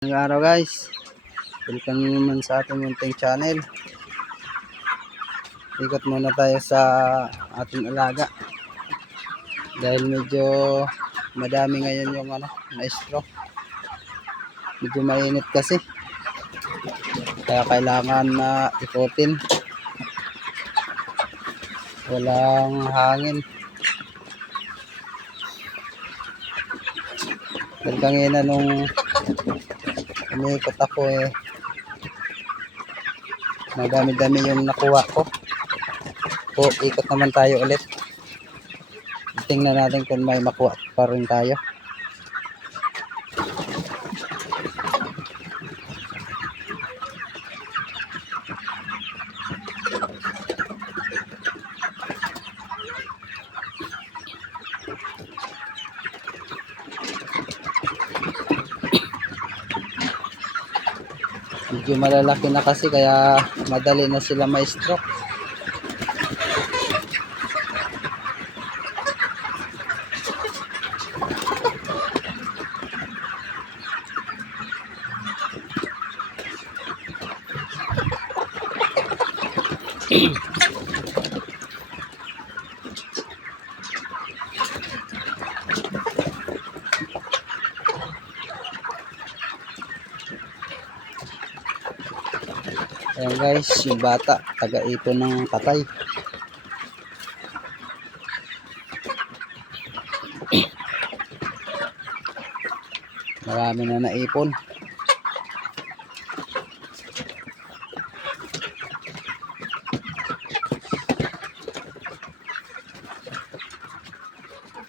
Ngayong araw guys, welcome naman sa ating munting channel. Ikot muna tayo sa ating alaga dahil medyo madami ngayon yung na-stroke. Medyo mainit kasi kaya kailangan na ikutin, walang hangin. Dahil kanina nung umiikot ako madami-dami yung nakuha ko. Ikot naman tayo ulit. Tingnan natin kung may makuha pa rin tayo. Medyo malalaki na kasi kaya madali na sila ma-stroke. Ayan guys, yung bata taga-ipon ng patay. Marami na naipon.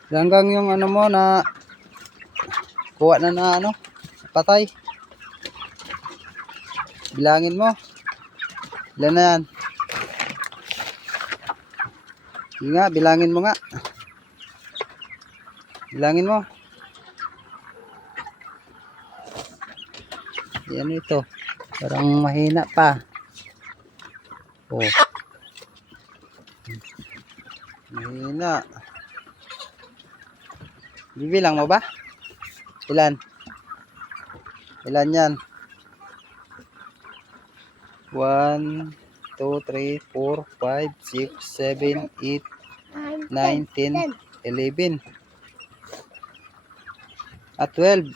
Hanggang yung mo na kuha na patay. Bilangin mo. Ilan na yan? Sige nga, bilangin mo nga. Bilangin mo. Yan ito. Parang mahina pa. Oh. Mahina. Bibilang mo ba? Ilan? Ilan yan? 1, 2, 3, 4, 5, 6, 7, 8, 9, 10, 11 at 12.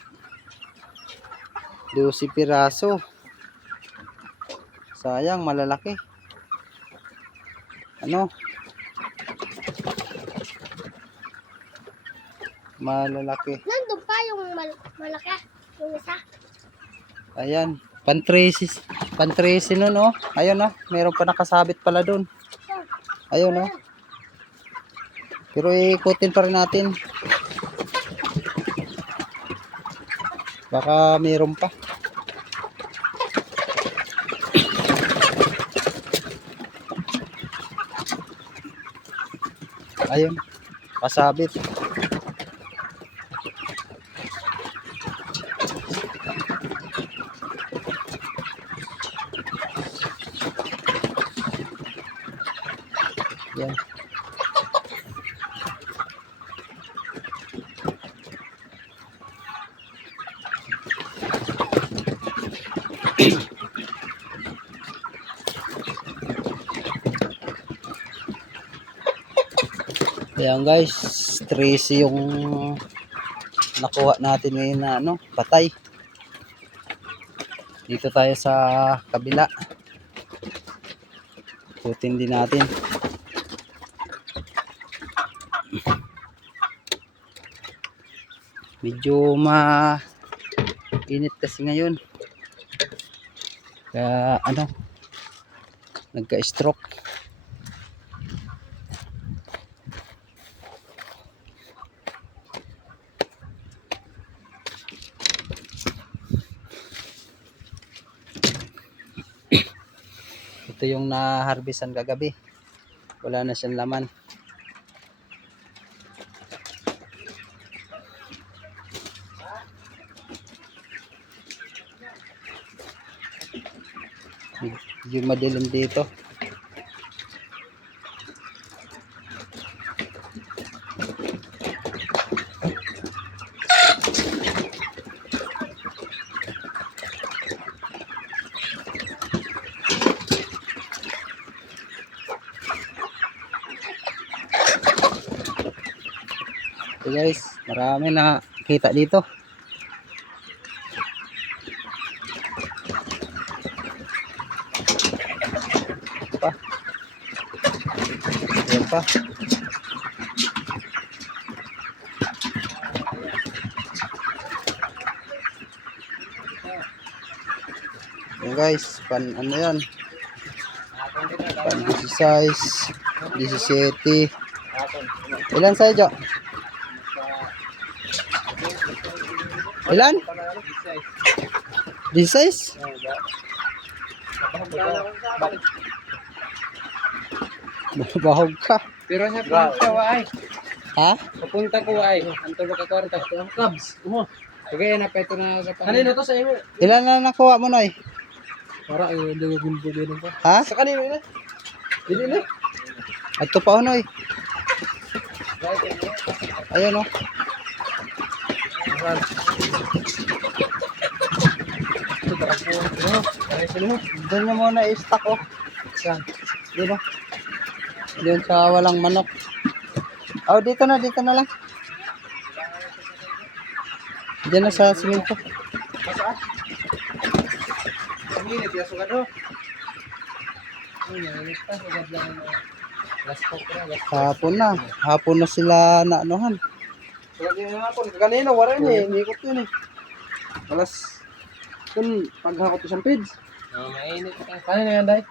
12 piraso. Sayang, malalaki. Malalaki. Nandun pa yung malaki. Yung isa. Ayan. Pantresi nun Ayun meron pa nakasabit pala dun. Ayun Pero ikutin pa rin natin. Baka meron pa. Ayun. Kasabit. Yan. Ayan guys, 13 yung nakuha natin ngayon na patay. Dito tayo sa kabila. Putin din natin. Medyo mainit kasi ngayon. Kaya nagka-stroke. Ito yung na-harvestan kagabi. Wala na siyang laman. Yung madilim dito. So guys, marami na kita dito. Pa. Yan pa. Yan guys, ano yan? Pan 16, 17. Ilan sa Jo? Ilan? 16? Bahog ka. Pero sa punta ko ay. Ha? Papunta ko ay. Anto ba ka kwarta ko? Clubs. Kagaya na pa ito na sa kanino to sa imo? Ilan na nakuha mo, Noy? Para ay hindi ko gulpo din pa. Ha? Sa kanino ina? Dili na. Ito pa, Noy. Ayun, oh. Doon nyo muna i-stock, oh. Saan? Dito. Doon sa walang manok. Oh, dito na lang. Diyan na sa simento. Saan? Ang init, yaso ka do. Init pa, sugad lang. Last talk na. Hapon na sila na anuhan. Sugad din nga po. Kanina, wala niya. Inikot yun eh. Alas. Kung paghakot isang pids. Mainit ka. Kaya na yan, Day?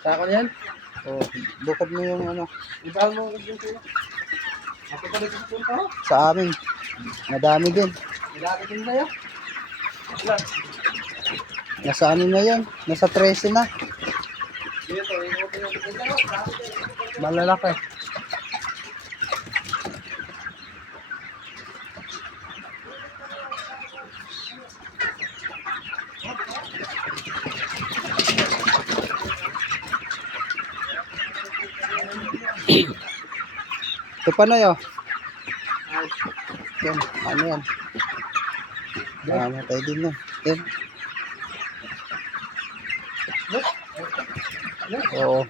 Sa akin yan? Oh, bukod mo yung ano. Ibahal mo ang yung sila. Ako pa dito sa punta ho. Sa amin. Madami din. Ilagay din sa'yo. Ilan? Nasa ano na yan? Nasa 13 na. Dito, ikot yung sa'yo. Malalaki. Ito pa na yun. Yan, ano yan? Matay din yan. Yan. Oo.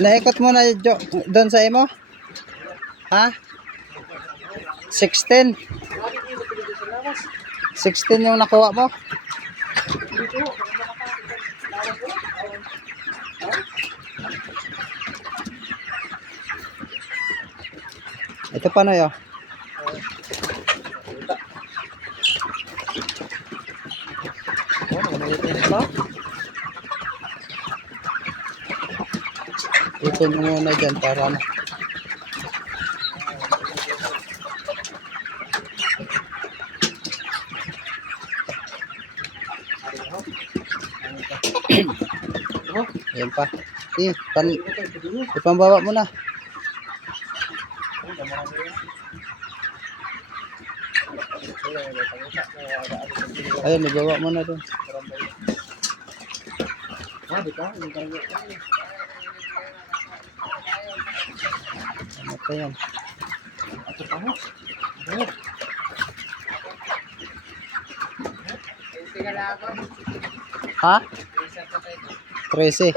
Naikot mo na doon sa imo? Ha? 16. 16 yung nakuha mo? Ito pa na yun. Ito mo muna dyan para ano. Ayan pa. Ipambaba mo na. Ayun, ibaba mo na dun. Ano pa yan? Ha? 13.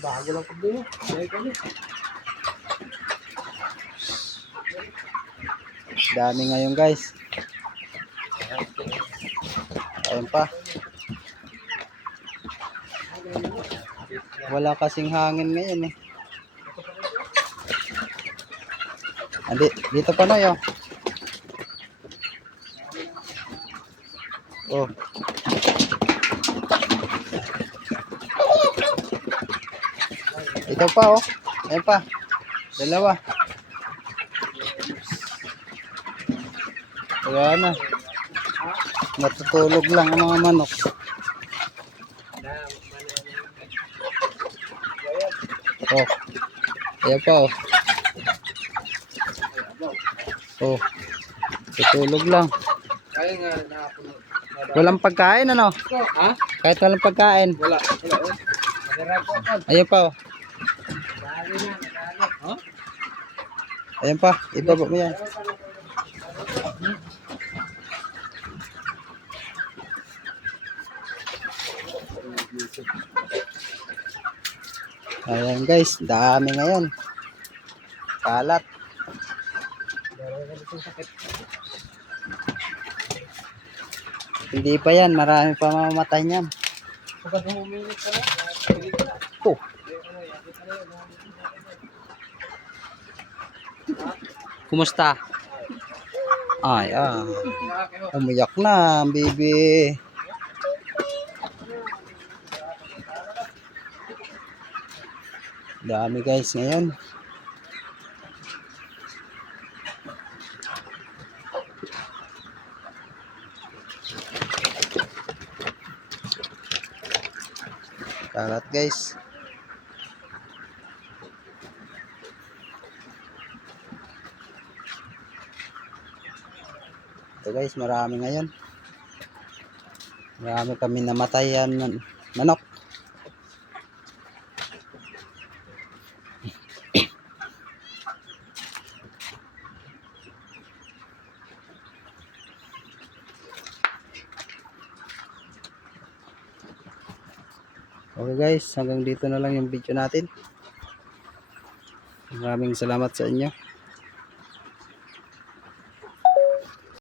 Bago lang pag din. Dami ngayon guys. Ayun pa. Wala kasing hangin ngayon eh. Dito pa na yun. Oh. Ito pa oh. Ayun pa. Dalawa. Kaya na. Natutulog lang ang mga manok. Oh. Ayan pa oh. Oh. Tutulog lang. Kaya nga nahapon. Walang pagkain ano? Ha? Kahit walang pagkain. Wala. Wala oh. Madarag ko ako. Ayan pa oh. Dali na. Ha? Ayan pa. Ibaba mo yan. Ayan guys, dami ngayon. Kalat. Hindi pa yan, marami pa mamamatay niyan. Pagka huminit ka na, Oh. Kumusta? Ay, umiyak na ang baby. Dami guys ngayon. Kalat guys. Ito guys, marami ngayon. Marami kami namatayan ng manok. Okay guys, hanggang dito na lang yung video natin. Maraming salamat sa inyo.